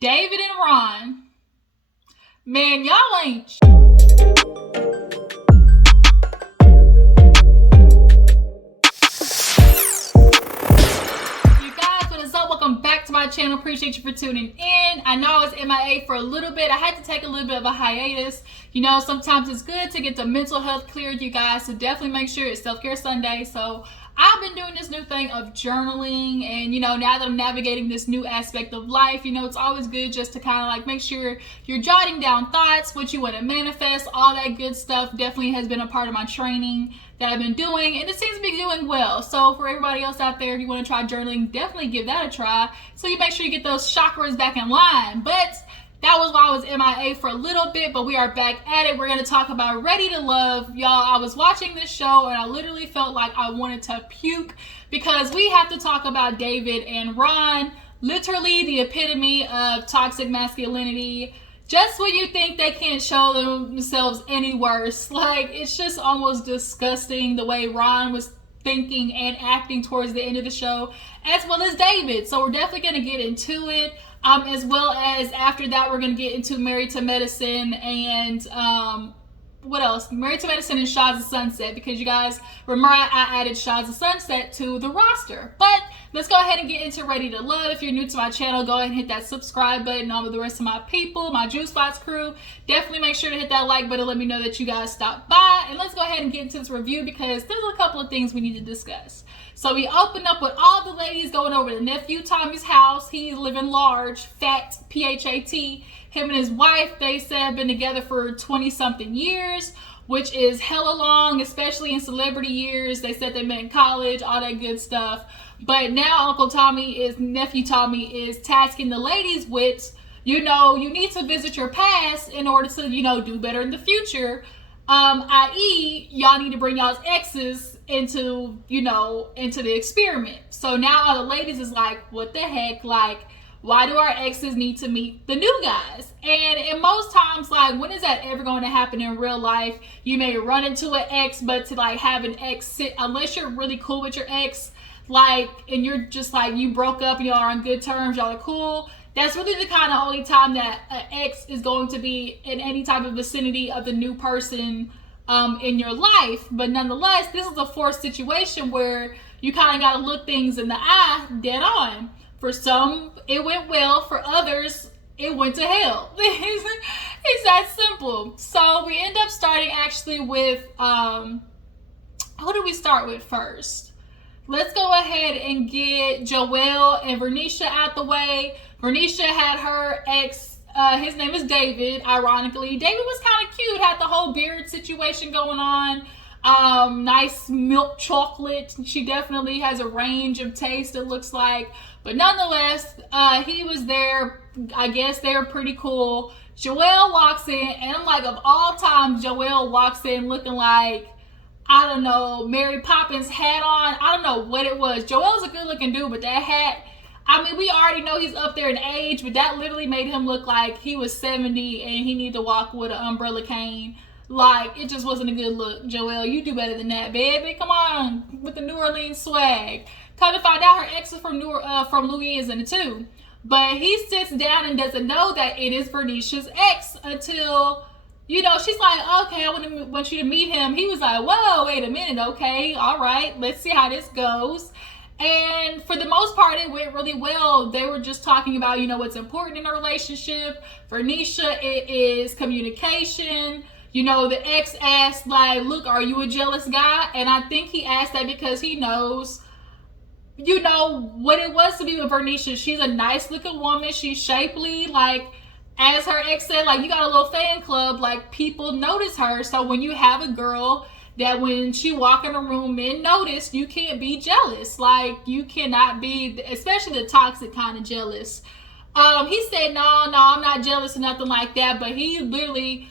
David and Ron. Man, y'all ain't. Welcome back to my channel. Appreciate you for tuning in. I know I was MIA for a little bit. I had to take a little bit of a hiatus. You know, sometimes it's good to get the mental health cleared, you guys. So definitely make sure it's Self-Care Sunday. So I've been doing this new thing of journaling, and you know, now that I'm navigating this new aspect of life, you know, it's always good just to kind of like make sure you're jotting down thoughts, what you want to manifest, all that good stuff. Definitely has been a part of my training that I've been doing, and it seems to be doing well. So for everybody else out there, if you want to try journaling, definitely give that a try, so you make sure you get those chakras back in line. But that was why I was MIA for a little bit, but we are back at it. We're going to talk about Ready to Love. Y'all, I was watching this show and I literally felt like I wanted to puke, because we have to talk about David and Ron, literally the epitome of toxic masculinity. Just when you think they can't show themselves any worse, like, it's just almost disgusting the way Ron was thinking and acting towards the end of the show, as well as David. So we're definitely going to get into it. As well as after that, we're going to get into Married to Medicine and what else? Married to Medicine and Shahs of Sunset, because you guys remember I added Shahs of Sunset to the roster. But let's go ahead and get into Ready to Love. If you're new to my channel, go ahead and hit that subscribe button. All of the rest of my people, my Juice Box crew, definitely make sure to hit that like button. Let me know that you guys stopped by. And let's go ahead and get into this review, because there's a couple of things we need to discuss. So we open up with all the ladies going over to nephew Tommy's house. He's living large, fat, P-H-A-T. Him and his wife, they said, have been together for 20-something years, which is hella long, especially in celebrity years. They said they met in college, all that good stuff. But now nephew Tommy is tasking the ladies with, you know, you need to visit your past in order to, you know, do better in the future. I.e., y'all need to bring y'all's exes into the experiment. So now all the ladies is like, what the heck? Like, why do our exes need to meet the new guys? And most times, like, when is that ever going to happen in real life? You may run into an ex, but to like have an ex sit, unless you're really cool with your ex, like, and you're just like, you broke up and y'all are on good terms, y'all are cool, that's really the kind of only time that an ex is going to be in any type of vicinity of the new person in your life. But nonetheless, this is a forced situation where you kind of got to look things in the eye dead on. For some, it went well. For others, it went to hell. It's that simple. So we end up starting actually with, who do we start with first? Let's go ahead and get Joelle and Vernisha out the way. Vernisha had her ex, his name is David, ironically. David was kind of cute, had the whole beard situation going on. Nice milk chocolate. She definitely has a range of taste, it looks like. But nonetheless, he was there. I guess they're pretty cool. Joelle walks in, and I'm like, of all times, Joelle walks in looking like, I don't know, Mary Poppins hat on. I don't know what it was. Joelle's a good looking dude, but that hat, I mean, we already know he's up there in age, but that literally made him look like he was 70 and he needed to walk with an umbrella cane. Like, it just wasn't a good look. Joelle, you do better than that, baby. Come on, with the New Orleans swag. Come to find out, her ex is from Louisiana too. But he sits down and doesn't know that it is Vernisha's ex until, you know, she's like, okay, I want you to meet him. He was like, whoa, wait a minute, okay, all right, let's see how this goes. And for the most part, it went really well. They were just talking about, you know, what's important in a relationship. For Nisha, it is communication. You know, the ex asked, like, look, are you a jealous guy? And I think he asked that because he knows, you know, what it was to be with Vernisha. She's a nice looking woman. She's shapely. Like, as her ex said, like, you got a little fan club. Like, people notice her. So when you have a girl that when she walk in a room, men notice, you can't be jealous. Like, you cannot be, especially the toxic kind of jealous. He said, no, I'm not jealous or nothing like that. But he literally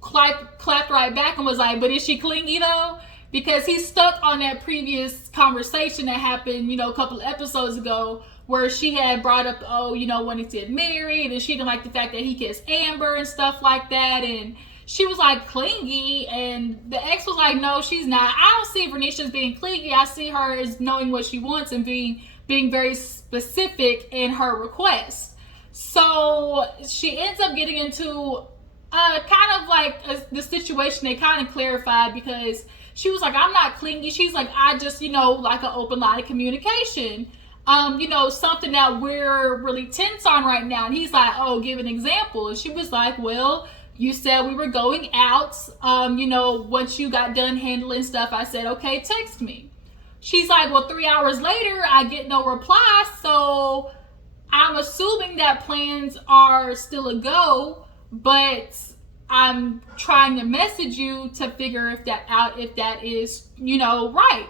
clapped right back and was like, but is she clingy though? Because he's stuck on that previous conversation that happened, you know, a couple of episodes ago, where she had brought up, oh, you know, when he get married, and she didn't like the fact that he kissed Amber and stuff like that. And she was like clingy, and the ex was like, no, she's not. I don't see Vernisha as being clingy. I see her as knowing what she wants and being very specific in her requests. So she ends up getting into kind of like the situation they kind of clarified, because she was like, I'm not clingy. She's like, I just, like an open line of communication. Something that we're really tense on right now. And he's like, oh, give an example. And she was like, well, you said we were going out. Once you got done handling stuff, I said, okay, text me. She's like, well, 3 hours later, I get no reply. So I'm assuming that plans are still a go, but I'm trying to message you to figure if that is, right.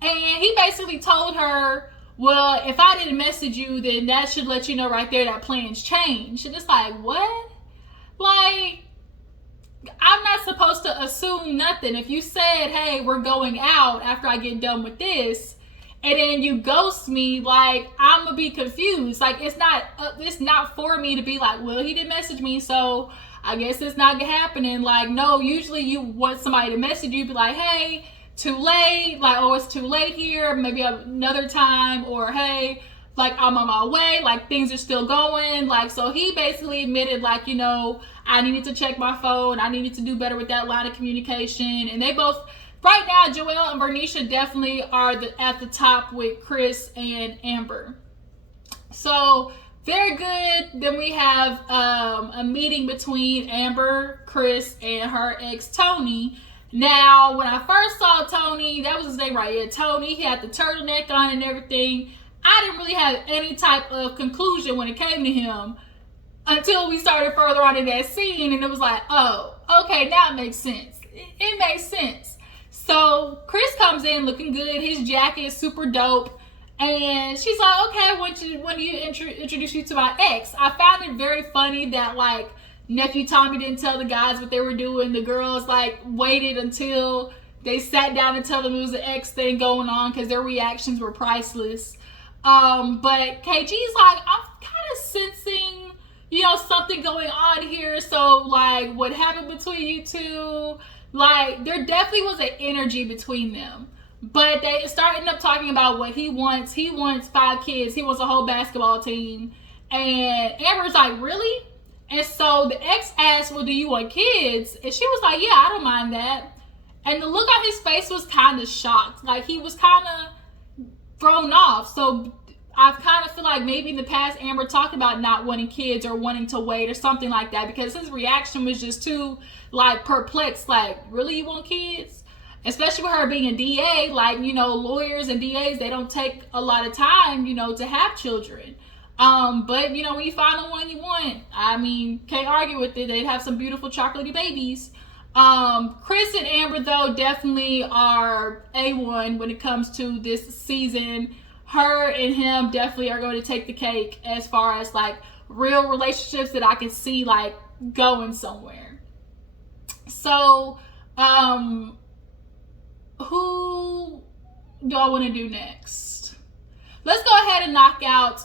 And he basically told her, well, if I didn't message you, then that should let you know right there that plans changed. And it's like, what? Like, I'm not supposed to assume nothing. If you said, hey, we're going out after I get done with this, and then you ghost me, like, I'm gonna be confused. Like, it's not for me to be like, well, he didn't message me, so I guess it's not happening. Like, no, usually you want somebody to message you, be like, hey, too late, like, oh, it's too late here, maybe another time, or hey, like, I'm on my way, like, things are still going. Like, so he basically admitted, like, I needed to check my phone, I needed to do better with that line of communication. And they both, right now, Joelle and Bernicia definitely are at the top with Chris and Amber. So very good. Then we have a meeting between Amber, Chris, and her ex Tony. Now, when I first saw Tony, that was his name, right? Yeah, Tony. He had the turtleneck on and everything. I didn't really have any type of conclusion when it came to him until we started further on in that scene, and it was like, oh, okay, now it makes sense. It makes sense. So Chris comes in looking good. His jacket is super dope. And she's like, okay, when do you introduce you to my ex? I found it very funny that, like, nephew Tommy didn't tell the guys what they were doing. The girls, like, waited until they sat down and tell them it was an ex thing going on, because their reactions were priceless. But KG's like, I'm kind of sensing, something going on here. So, like, what happened between you two? Like, there definitely was an energy between them. But they started up talking about what he wants. He wants 5 kids. He wants a whole basketball team. And Amber's like, really? And so the ex asked, well, do you want kids? And she was like, yeah, I don't mind that. And the look on his face was kind of shocked. Like, he was kind of thrown off. So I kind of feel like maybe in the past Amber talked about not wanting kids or wanting to wait or something like that, because his reaction was just too, like, perplexed. Like, really, you want kids? Especially with her being a DA, like, lawyers and DAs, they don't take a lot of time, to have children. But, when you find the one you want, I mean, can't argue with it. They'd have some beautiful chocolatey babies. Chris and Amber, though, definitely are A1 when it comes to this season. Her and him definitely are going to take the cake as far as, like, real relationships that I can see, like, going somewhere. So, who do I want to do next? Let's go ahead and knock out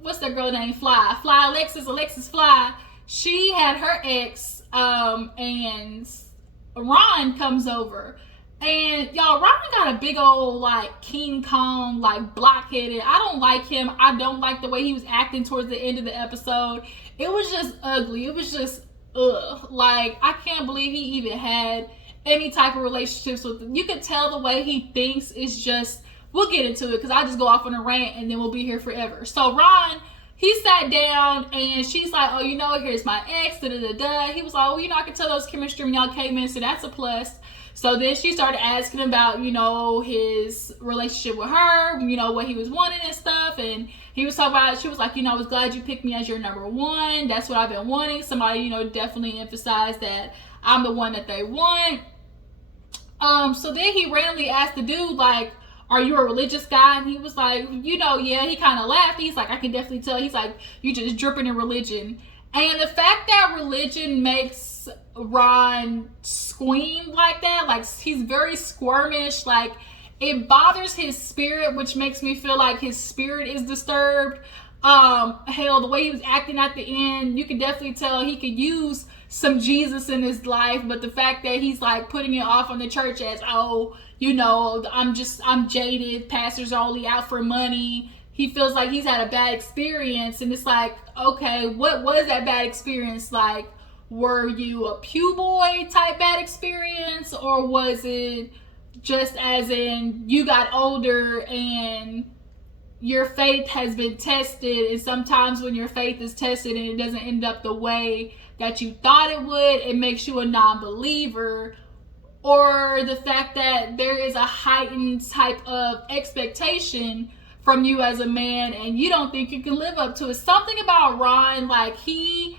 what's that girl name? Alexis Fly. She had her ex, and Ron comes over. And y'all, Ron got a big old, like, King Kong, like, blockheaded. I don't like him. I don't like the way he was acting towards the end of the episode. It was just ugly. It was just ugh. Like, I can't believe he even had any type of relationships with them. You could tell the way he thinks is just, we'll get into it because I just go off on a rant and then we'll be here forever. So Ron, he sat down and she's like, oh, here's my ex, da-da-da-da. He was like, oh, I can tell those chemistry when y'all came in, so that's a plus. So then she started asking about, his relationship with her, what he was wanting and stuff. And he was talking about, she was like, I was glad you picked me as your number one. That's what I've been wanting. Somebody, definitely emphasized that I'm the one that they want. So then he randomly asked the dude, like, are you a religious guy? And he was like, yeah. He kind of laughed. He's like, I can definitely tell. He's like, you just dripping in religion. And the fact that religion makes Ron squeam like that, like, he's very squirmish, like, it bothers his spirit, which makes me feel like his spirit is disturbed. Hell, the way he was acting at the end, you can definitely tell he could use some Jesus in his life, but the fact that he's, like, putting it off on the church as, I'm jaded, pastors are only out for money, he feels like he's had a bad experience, and it's like, okay, what was that bad experience like? Were you a pew boy type bad experience, or was it just as in you got older and your faith has been tested, and sometimes when your faith is tested and it doesn't end up the way that you thought it would, it makes you a non-believer? Or the fact that there is a heightened type of expectation from you as a man and you don't think you can live up to it. Something about Ron, like, he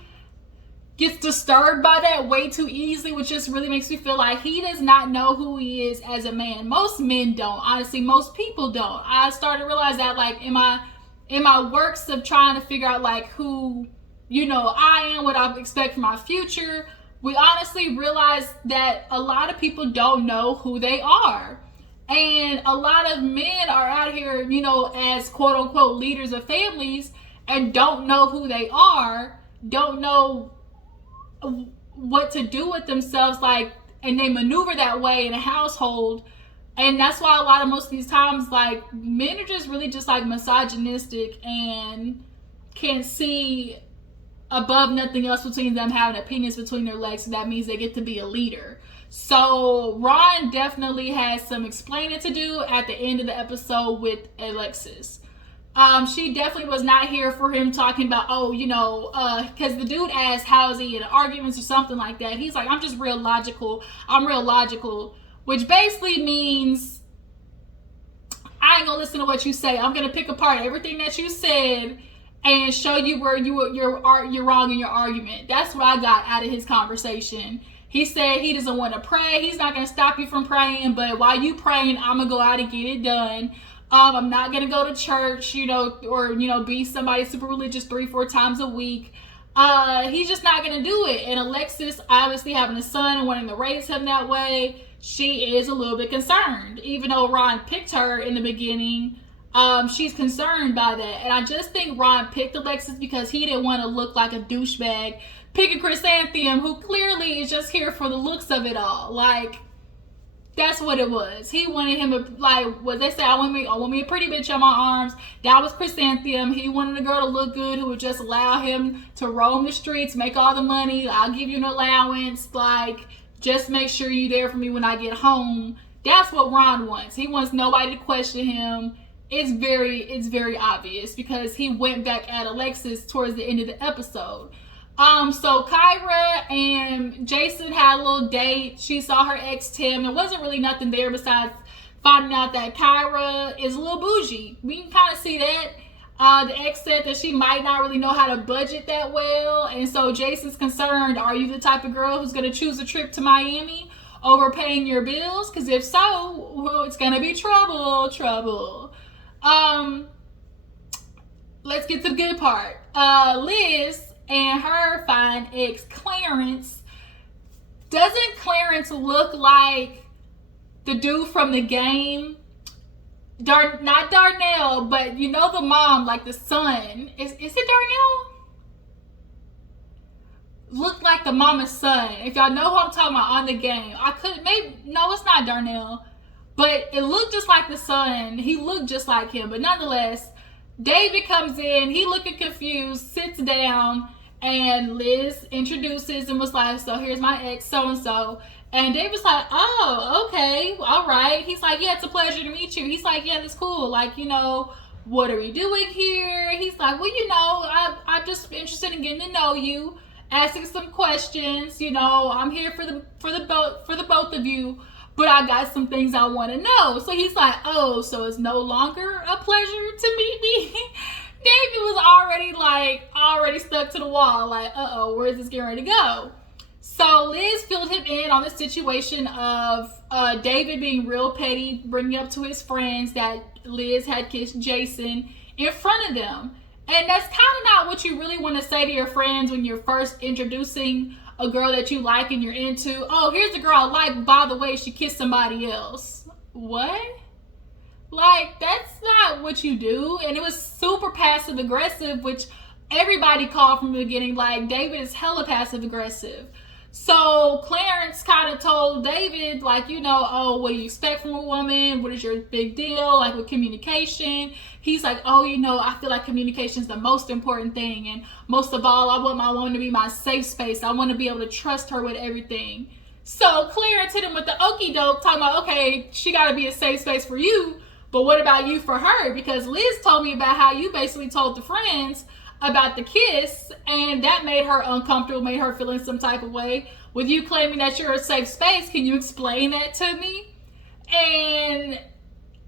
gets disturbed by that way too easily, which just really makes me feel like he does not know who he is as a man. Most men don't. Honestly, most people don't. I started to realize that, like, in my works of trying to figure out, like, who, I am, what I expect from my future, we honestly realize that a lot of people don't know who they are. And a lot of men are out here, as quote unquote leaders of families, and don't know who they are, don't know what to do with themselves, like, and they maneuver that way in a household. And that's why most of these times, like, men are just really just like misogynistic and can't see above nothing else between them having opinions between their legs. So that means they get to be a leader. So Ron definitely has some explaining to do at the end of the episode with Alexis. She definitely was not here for him talking about, because the dude asked, how is he in arguments or something like that. He's like, I'm just real logical. I'm real logical, which basically means I ain't gonna listen to what you say. I'm gonna pick apart everything that you said and show you where you're wrong in your argument. That's what I got out of his conversation. He said he doesn't want to pray. He's not going to stop you from praying, but while you praying, I'm going to go out and get it done. I'm not going to go to church, or be somebody super religious 3-4 times a week. He's just not going to do it. And Alexis, obviously having a son and wanting to raise him that way, she is a little bit concerned. Even though Ron picked her in the beginning, she's concerned by that. And I just think Ron picked Alexis because he didn't want to look like a douchebag picking Chrysanthemum, who clearly is just here for the looks of it all. Like, that's what it was. He wanted him to, like, what they say, I want me a pretty bitch on my arms. That was Chrysanthemum. He wanted a girl to look good who would just allow him to roam the streets, make all the money. I'll give you an allowance. Like, just make sure you're there for me when I get home. That's what Ron wants. He wants nobody to question him. It's very obvious because he went back at Alexis towards the end of the episode. So Kyra and Jason had a little date. She saw her ex Tim. There wasn't really nothing there besides finding out that Kyra is a little bougie. We can kind of see that. The ex said that she might not really know how to budget that well. And so Jason's concerned, are you the type of girl who's going to choose a trip to Miami over paying your bills? Because if so, well, it's going to be trouble. Let's get to the good part. Liz and her fine ex Clarence. Doesn't Clarence look like the dude from The Game? Not Darnell, but the mom, like the son. Is it Darnell? Looked like the mama's son. If y'all know who I'm talking about on The Game. No, it's not Darnell. But it looked just like the son. He looked just like him. But nonetheless, David comes in. He looking confused, sits down, and Liz introduces and was like, so here's my ex, so-and-so. And David's like, oh, okay, all right. He's like, yeah, it's a pleasure to meet you. He's like, yeah, that's cool. Like, what are we doing here? He's like, well, I'm just interested in getting to know you, asking some questions. I'm here for the both of you. But I got some things I want to know. So he's like, oh, so it's no longer a pleasure to meet me? David was already stuck to the wall. Like, uh-oh, where's this getting ready to go? So Liz filled him in on the situation of David being real petty, bringing up to his friends that Liz had kissed Jason in front of them. And that's kind of not what you really want to say to your friends when you're first introducing a girl that you like and you're into. Oh, here's a girl I like, by the way, she kissed somebody else. What? Like, that's not what you do. And it was super passive aggressive, which everybody called from the beginning. Like, David is hella passive aggressive. So Clarence kind of told David, like, oh, what do you expect from a woman? What is your big deal? Like with communication. He's like, oh, I feel like communication is the most important thing. And most of all, I want my woman to be my safe space. I want to be able to trust her with everything. So Clarence hit him with the okie doke, talking about, okay, she got to be a safe space for you. But what about you for her? Because Liz told me about how you basically told the friends about the kiss, and that made her uncomfortable, made her feel in some type of way. With you claiming that you're a safe space, can you explain that to me? And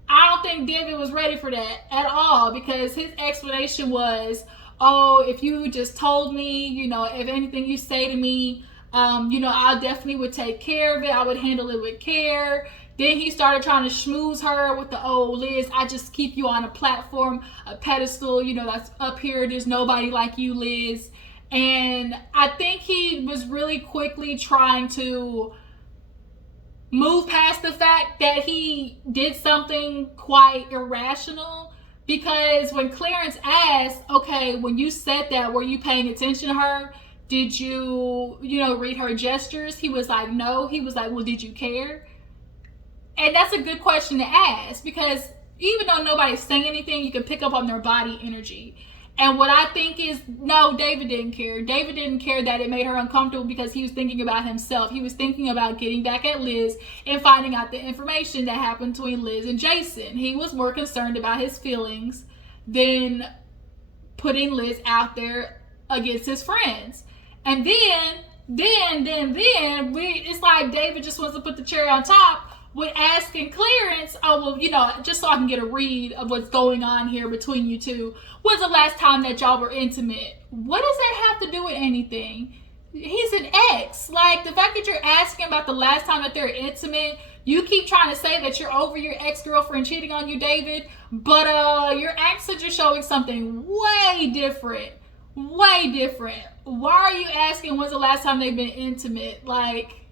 I don't think David was ready for that at all, because his explanation was, oh, if you just told me, if anything you say to me, I definitely would take care of it. I would handle it with care. Then he started trying to schmooze her with the, oh, Liz, I just keep you on a platform, a pedestal, that's up here. There's nobody like you, Liz. And I think he was really quickly trying to move past the fact that he did something quite irrational. Because when Clarence asked, okay, when you said that, were you paying attention to her? Did you, read her gestures? He was like, no. He was like, well, did you care? And that's a good question to ask, because even though nobody's saying anything, you can pick up on their body energy. And what I think is, no, David didn't care. David didn't care that it made her uncomfortable, because he was thinking about himself. He was thinking about getting back at Liz and finding out the information that happened between Liz and Jason. He was more concerned about his feelings than putting Liz out there against his friends. And then it's like David just wants to put the cherry on top with asking Clarence, oh, well, just so I can get a read of what's going on here between you two. When's the last time that y'all were intimate? What does that have to do with anything? He's an ex. Like, the fact that you're asking about the last time that they're intimate, you keep trying to say that you're over your ex-girlfriend cheating on you, David, but your actions are showing something way different. Way different. Why are you asking when's the last time they've been intimate? Like,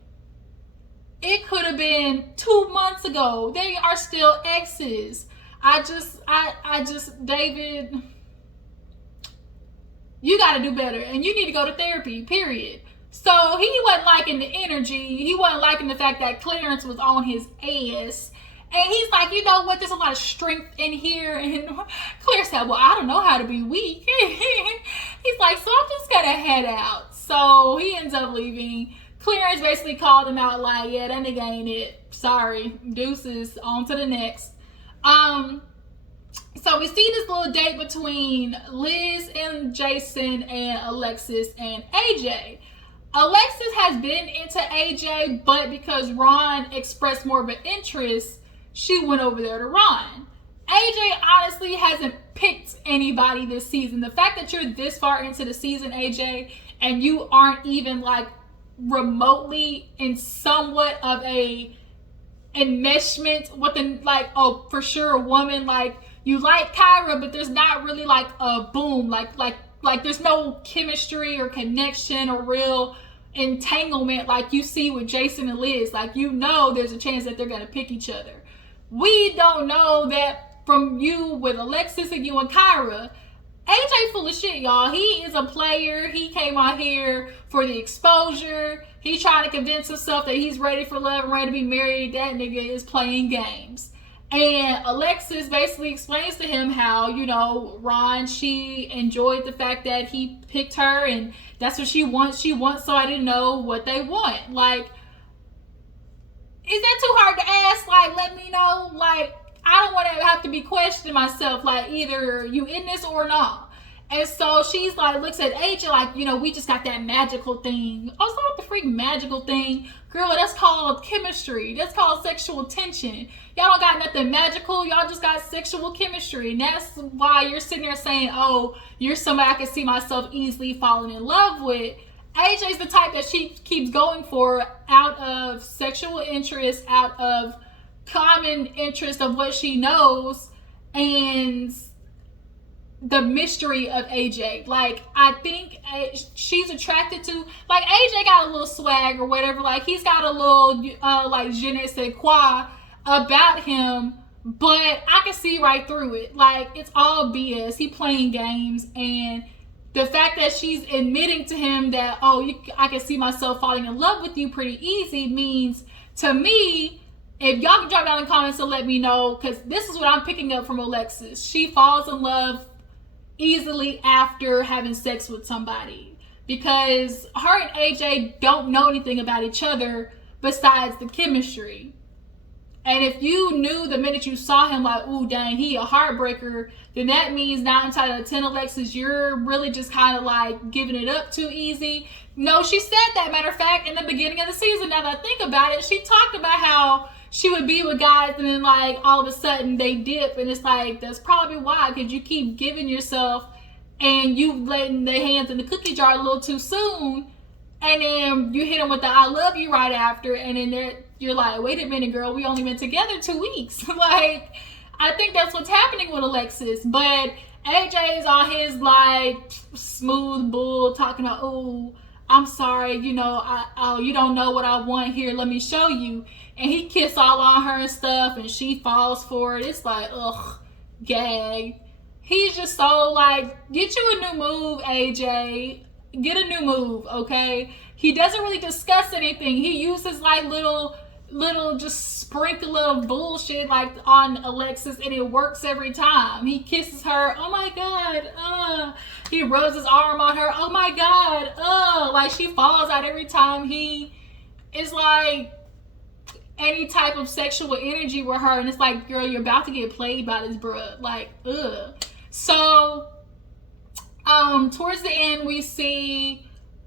it could have been 2 months ago. They are still exes. I just, David, you got to do better. And you need to go to therapy, period. So he wasn't liking the energy. He wasn't liking the fact that Clarence was on his ass. And he's like, you know what? There's a lot of strength in here. And Claire said, well, I don't know how to be weak. He's like, so I'm just going to head out. So he ends up leaving. Clarence basically called him out like, yeah, that nigga ain't it. Sorry. Deuces. On to the next. So we see this little date between Liz and Jason and Alexis and AJ. Alexis has been into AJ, but because Ron expressed more of an interest, she went over there to Ron. AJ honestly hasn't picked anybody this season. The fact that you're this far into the season, AJ, and you aren't even like remotely in somewhat of a enmeshment with a, like, oh, for sure a woman, like you like Kyra, but there's not really like a boom, like there's no chemistry or connection or real entanglement like you see with Jason and Liz. Like, there's a chance that they're gonna pick each other. We don't know that from you with Alexis and you and Kyra. AJ full of shit, y'all. He is a player. He came out here for the exposure. He's trying to convince himself that he's ready for love and ready to be married. That nigga is playing games. And Alexis basically explains to him how, Ron, she enjoyed the fact that he picked her and that's what she wants. She wants somebody to know what they want. Like, is that too hard to ask? Like, let me know. Like, I don't want to have to be questioning myself. Like, either you in this or not. And so she's like, looks at AJ like, we just got that magical thing. Oh, it's not the freak magical thing. Girl, that's called chemistry. That's called sexual tension. Y'all don't got nothing magical. Y'all just got sexual chemistry. And that's why you're sitting there saying, oh, you're somebody I can see myself easily falling in love with. AJ's the type that she keeps going for out of sexual interest, out of common interest of what she knows, and the mystery of AJ. Like, I think she's attracted to, like, AJ got a little swag or whatever. Like, he's got a little, like, je ne sais quoi about him, but I can see right through it. Like, it's all BS. He playing games, and the fact that she's admitting to him that, I can see myself falling in love with you pretty easy, means to me, if y'all can drop down in the comments and let me know, because this is what I'm picking up from Alexis. She falls in love easily after having sex with somebody, because her and AJ don't know anything about each other besides the chemistry. And if you knew the minute you saw him, like, ooh, dang, he a heartbreaker, then that means 9 out of 10, Alexis, you're really just kind of like giving it up too easy. No, she said that, matter of fact, in the beginning of the season. Now that I think about it, she talked about how she would be with guys and then like all of a sudden they dip, and it's like, that's probably why, because you keep giving yourself and you letting the hands in the cookie jar a little too soon, and then you hit them with the I love you right after, and then you're like, wait a minute, girl, we only been together 2 weeks. Like, I think that's what's happening with Alexis. But AJ's on his like smooth bull talking about, oh, I'm sorry, you don't know what I want here, let me show you. And he kissed all on her and stuff, and she falls for it. It's like, ugh, gag. He's just so like, get you a new move, AJ. Get a new move, okay? He doesn't really discuss anything. He uses like little just sprinkle of bullshit like on Alexis, and it works every time. He kisses her, oh my god, he rubs his arm on her, oh my god, like she falls out every time he is like any type of sexual energy with her, and it's like, girl, you're about to get played by this bruh, like, ugh. So towards the end we see,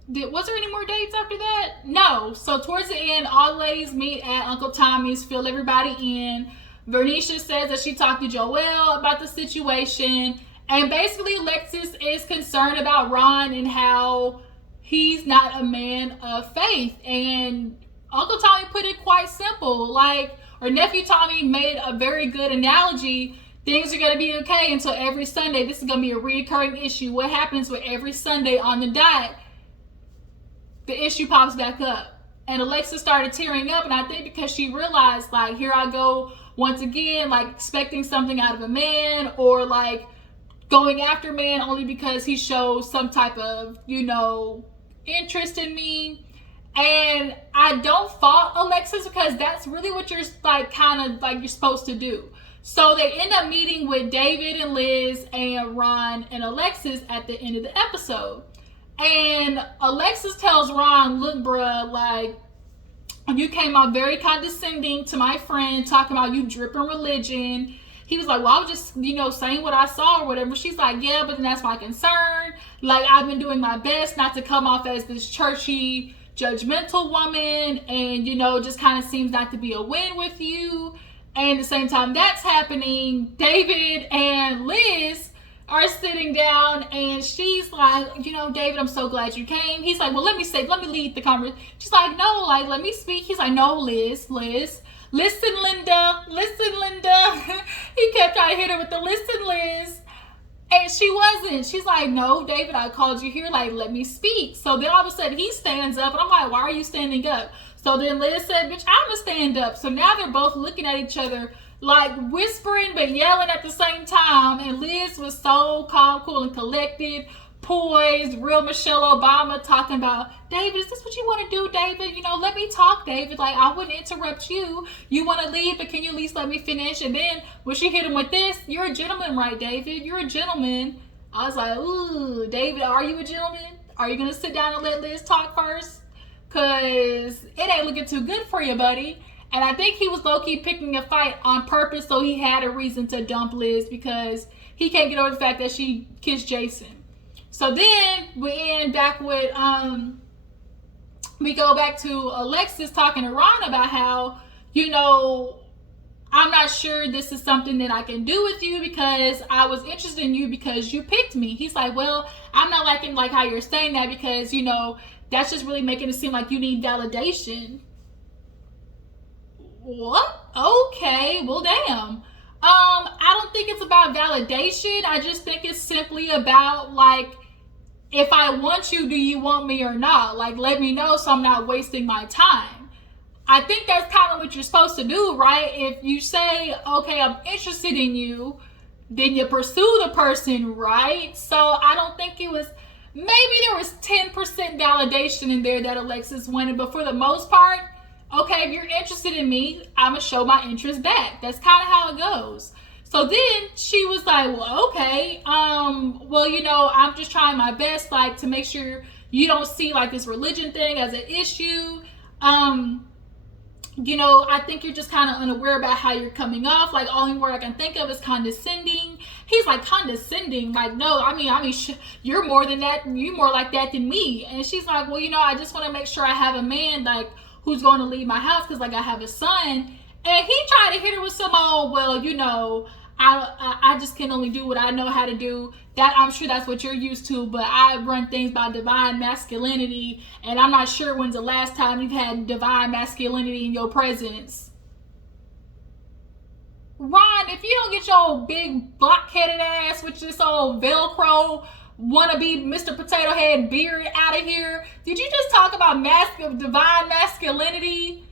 was there any more dates after that? No. So towards the end, all the ladies meet at Uncle Tommy's, fill everybody in. Vernisha says that she talked to Joelle about the situation, and basically Alexis is concerned about Ron and how he's not a man of faith. And Uncle Tommy put it quite simple, like, or Nephew Tommy made a very good analogy. Things are going to be okay until every Sunday. This is going to be a reoccurring issue. What happens with every Sunday on the dot? The issue pops back up. And Alexa started tearing up, and I think because she realized, like, here I go once again, like expecting something out of a man, or like going after a man only because he shows some type of, interest in me. And I don't fault Alexis, because that's really what you're like kind of like you're supposed to do. So they end up meeting with David and Liz and Ron and Alexis at the end of the episode. And Alexis tells Ron, look, bruh, like, you came out very condescending to my friend, talking about you dripping religion. He was like, well, I was just, saying what I saw or whatever. She's like, yeah, but then that's my concern. Like, I've been doing my best not to come off as this churchy, judgmental woman, and, just kind of seems not to be a win with you. And at the same time that's happening, David and Liz are sitting down, and she's like, David, I'm so glad you came. He's like, well, let me lead the conversation. She's like, no, like, let me speak. He's like, no, Liz, listen, Linda. He kept trying to hit her with the listen, Liz. And she wasn't. She's like, no, David, I called you here, like, let me speak. So then all of a sudden he stands up, and I'm like, why are you standing up? So then Liz said, bitch, I'm gonna stand up. So now they're both looking at each other, like whispering but yelling at the same time. And Liz was so calm, cool, and collected, poised, real Michelle Obama, talking about, David, is this what you want to do, David? Let me talk, David. Like, I wouldn't interrupt you. You want to leave, but can you at least let me finish? And then when she hit him with this, you're a gentleman, right, David? You're a gentleman. I was like, ooh, David, are you a gentleman? Are you going to sit down and let Liz talk first? Because it ain't looking too good for you, buddy. And I think he was low-key picking a fight on purpose, so he had a reason to dump Liz, because he can't get over the fact that she kissed Jason. So then we end back with, we go back to Alexis talking to Ron about how, I'm not sure this is something that I can do with you, because I was interested in you because you picked me. He's like, well, I'm not liking like how you're saying that, because, that's just really making it seem like you need validation. What? Okay, well, damn. I don't think it's about validation. I just think it's simply about, like, if I want you, do you want me or not? Like, let me know so I'm not wasting my time. I think that's kind of what you're supposed to do, right? If you say, okay, I'm interested in you, then you pursue the person, right? So I don't think it was, maybe there was 10% validation in there that Alexis wanted, but for the most part, okay, if you're interested in me, I'm gonna show my interest back. That's kind of how it goes. So then she was like, well, okay, well, you know, I'm just trying my best, like, to make sure you don't see like this religion thing as an issue. You know, I think you're just kind of unaware about how you're coming off. Like, only word I can think of is condescending. He's like, condescending? Like, no, I mean, you're more than that. You're more like that than me. And she's like, well, you know, I just want to make sure I have a man, like, who's going to leave my house because, like, I have a son. And he tried to hit her with some old, well, you know, I just can only do what I know how to do. That, I'm sure that's what you're used to, but I run things by divine masculinity, and I'm not sure when's the last time you've had divine masculinity in your presence. Ron, if you don't get your old big block-headed ass with this old Velcro wannabe Mr. Potato Head beard out of here, did you just talk about divine masculinity?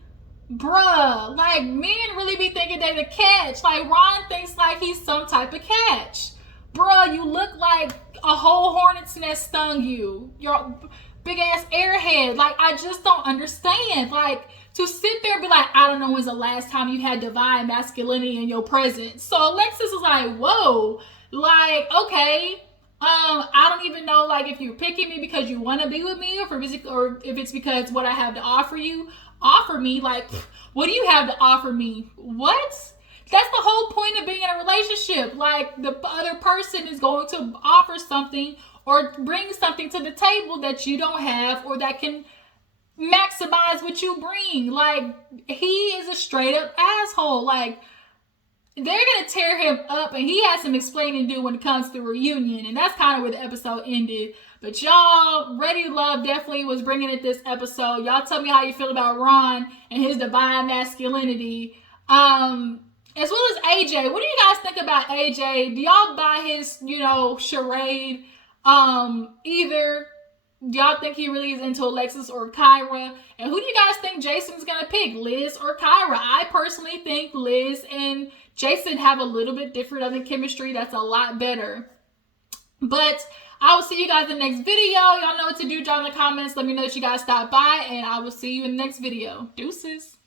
Bruh, like, men really be thinking they the catch. Like, Ron thinks like he's some type of catch. Bruh, you look like a whole hornet's nest stung you. You're big ass airhead. Like, I just don't understand. Like, to sit there and be like, I don't know when's the last time you had divine masculinity in your presence. So Alexis is like, whoa, like, okay. I don't even know, like, if you're picking me because you want to be with me, or if it's because what I have to offer you. Offer me, like, what do you have to offer me? What? That's the whole point of being in a relationship. Like, the other person is going to offer something or bring something to the table that you don't have, or that can maximize what you bring. Like, he is a straight up asshole. Like, they're gonna tear him up, and he has some explaining to do when it comes to reunion, and that's kind of where the episode ended. But y'all, Ready Love definitely was bringing it this episode. Y'all tell me how you feel about Ron and his divine masculinity, as well as AJ. What do you guys think about AJ? Do y'all buy his, you know, charade? Either do y'all think he really is into Alexis or Kyra? And who do you guys think Jason's gonna pick, Liz or Kyra? I personally think Liz and Jason have a little bit different of the chemistry that's a lot better. But I will see you guys in the next video. Y'all know what to do. Drop in the comments. Let me know that you guys stopped by, and I will see you in the next video. Deuces.